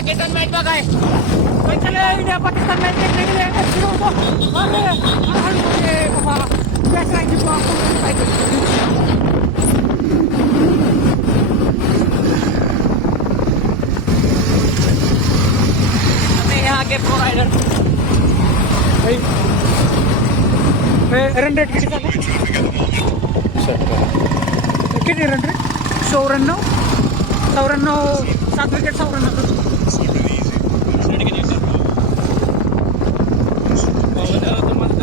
Pakistan match बघाय India Pakistan match देखने के लिए यहाँ के प्रोवाइडर रन रेट किती रन रेट 94 7 विकेट 94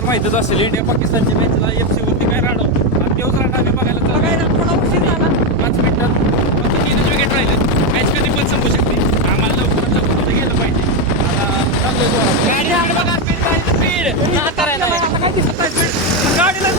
माहितच असेल इंडिया पाकिस्तानच्या मॅचला FC वरती काय राडव आणि तेवढं राडा आम्ही बघायला तुला काय थोडा उशीर झाला 5 मिनिटात मग 3 विकेट राहिले मॅच कधी पण संपू शकते आम्हाला लवकरात गेलं पाहिजे गाडीला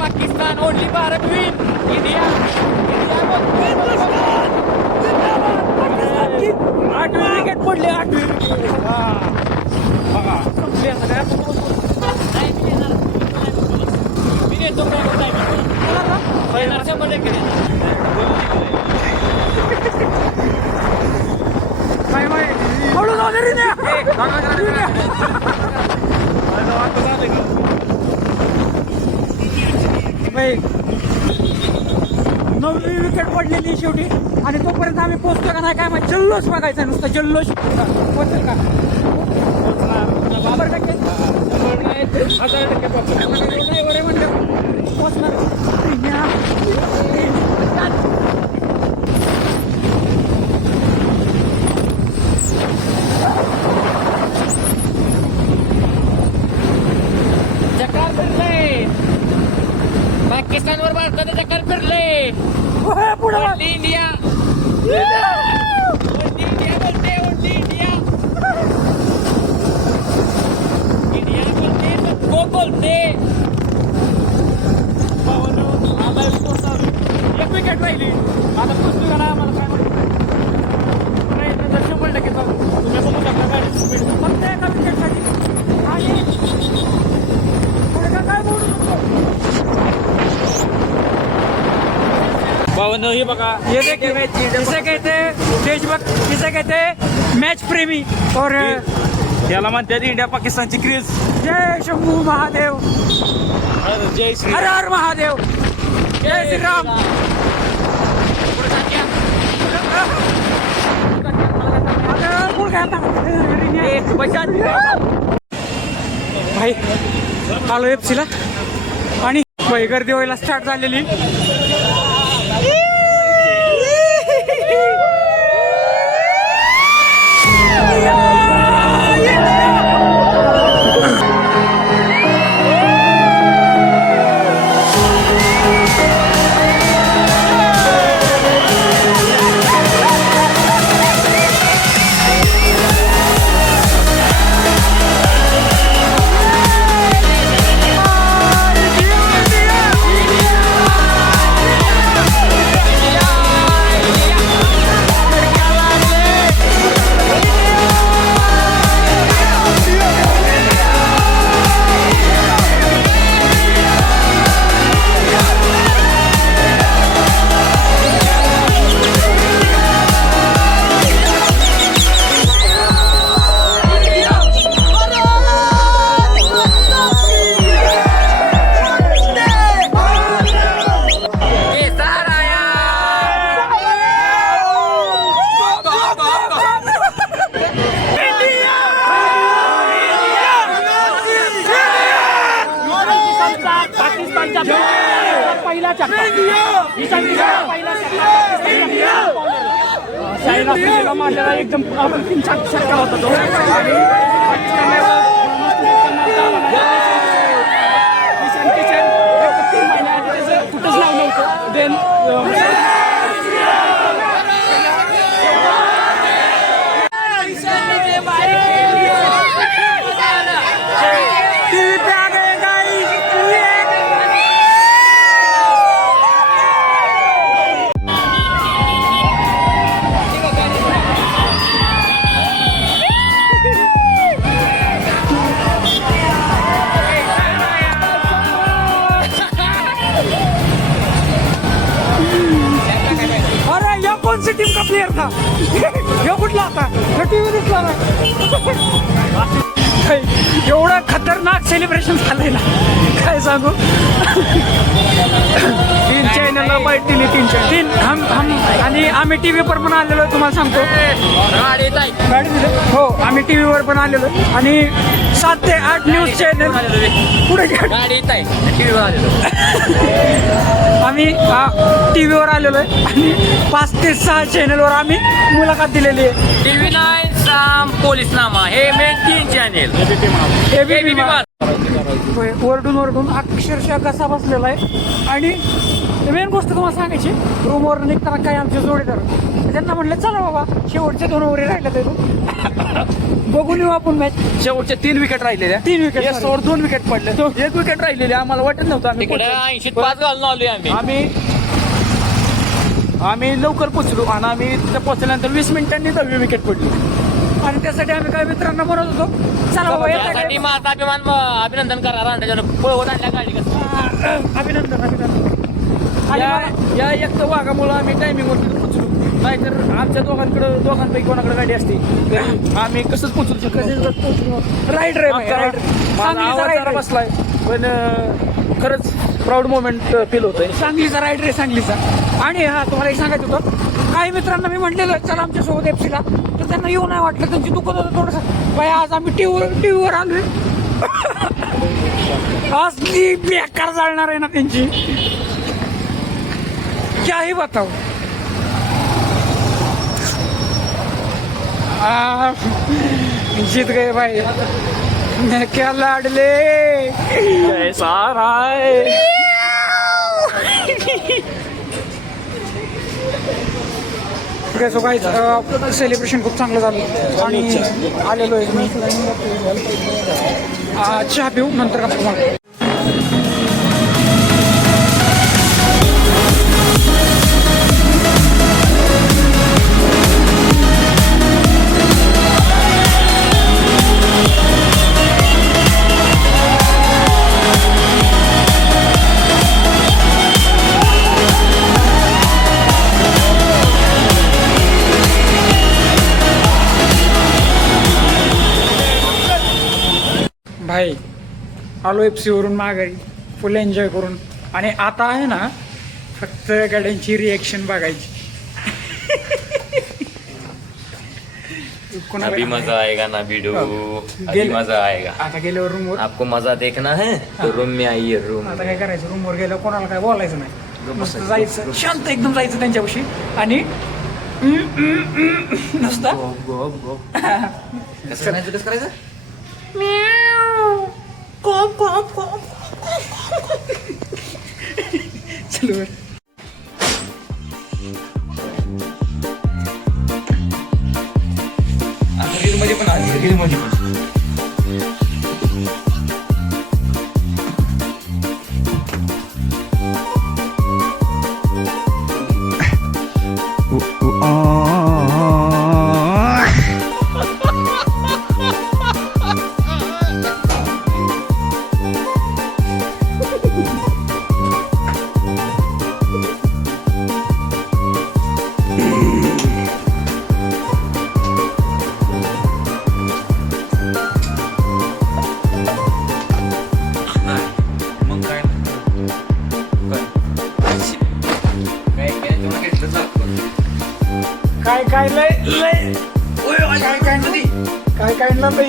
Pakistan only Bharat win India आठवी विकेट पडले 8वी बघा संपले मी देतो नववी विकेट पडलेली शेवटी आणि तोपर्यंत आम्ही पोहोचतो का नाही काय माहिती जल्लोष बघायचा नुसतं जल्लोष पोहोचेल का 1000% म्हणलं पोहोचणार जकाल फिरले पाकिस्तानवर भारताने जकाल फिरले पुढे इंडिया बोलते इंडिया सबको बोलते एक विकेट राहिली आता पुस्तक ना आम्हाला काय म्हणतो प्रयत्न तर 100% चालू तुम्ही बघू शकता गाडी स्पीड फक्त एका विकेटसाठी आणि पुढे काय बोलू शकतो भावनो हे बघा ये देखिए इसे कहते देशभक्त इसे कहते मैच प्रेमी और याला म्हणतात इंडिया पाकिस्तानची क्रेज जय शंभू महादेव जय श्री हर हर महादेव जय श्री राम भाई आलो एफसीला आणि गर्दी व्हायला स्टार्ट झालेली पहिला चक्का शाहीला मारलेला एकदम छक्का होता तो कुठंच लावलं होतं देन ह्यो कुठला आता ह्यो टीव्ही दिसला ना एवढं खतरनाक सेलिब्रेशन झालंय ना काय सांगू. 3 चॅनलला बाईट दिली 3 चॅनल. तीन हम आणि आम्ही टीव्ही वर पण आलेलो आहे, तुम्हाला सांगतो. गाडी दिली हो, आम्ही टीव्ही वर पण आलेलो आहे. आणि 7 ते 8 न्यूज चॅनल पुढे आम्ही टीव्हीवर आलेलो आहे आणि 5 ते 6 चॅनलवर आम्ही मुलाखत दिलेली आहे. TV9 साम पोलीस नामा हे मेन 3 चॅनेल. ABP ओरडून ओरडून अक्षरशः कसा बसलेला आहे. आणि मेन गोष्ट तुम्हाला सांगायची, रूमवर निघताना काय आमचे जोडीदार त्यांना म्हणलं चला बाबा शेवटचे 2 ओव्हरी राहिल्या ते बघून येऊ आपण मॅच. शेवटच्या 3 विकेट राहिलेल्या. 3 विकेट या सोड 2 विकेट पडले. 1 विकेट राहिलेली. आम्हाला वाटत नव्हतं आम्ही तिकडे 80-5 घालून आलोय आम्ही. आम्ही लवकर पोचलो आणि आम्ही तिथे पोहोचल्यानंतर 20 मिनिटांनी 10वी विकेट पडली. आणि त्यासाठी आम्ही काय मित्रांना म्हणत होतो चला बाबा त्यासाठी माझा अभिनंदन करा रांडाच्या पळवत आणल्या गाडी कसं. अभिनंदन आणि या एक तर वाघामुळं आम्ही टायमिंगवरती पोचलो. नाहीतर आमच्या दोघांपैकी कोणाकडे गाडी असते तर आम्ही कसंच पोचू शकतो. राईडर माझा आवाज जरा बसलाय पण खरंच प्राऊड मोमेंट फील होतंय. सांगलीचा राईडर आहे सांगलीचा. आणि हा तुम्हाला एक सांगायचं होतं, काही मित्रांना मी म्हटलेलं चला आमच्यासोबत एफसीला, तर त्यांना येऊ नाही वाटलं, त्यांची दुखत होतं थोडंसं. बाय आज आम्ही टीव्हीवर आलोय. आज ती बेकार जाळणार आहे ना त्यांची, क्याही बताओ. जीत गए भाई, मैं क्या लाडले सारा सो काही सेलिब्रेशन खूप चांगलं झालं आणि आलेलो आहे मी. चहा पिऊ नंतर का तुम्हाला. भाई आलो एफसीवरून माघारी फुल एन्जॉय करून. आणि आता आहे ना फक्त गाड्यांची रिॲक्शन बघायची. अभी मजा आएगा ना वीडियो, अभी मजा आएगा. आता गेल्यावर रूमवर आपको मजा देखना है तो रूम में आइए. रूम आता काय करायचं, रूमवर गेल्यावर कोणाला काय बोलायचं नाही, मस्त जायचं शांत एकदम जायचं त्यांच्यापाशी आणि नुसता कसं करायचं. चलो बरं. रीलमध्ये पण आली, रीलमध्ये पण. काय लय लय काय काय लय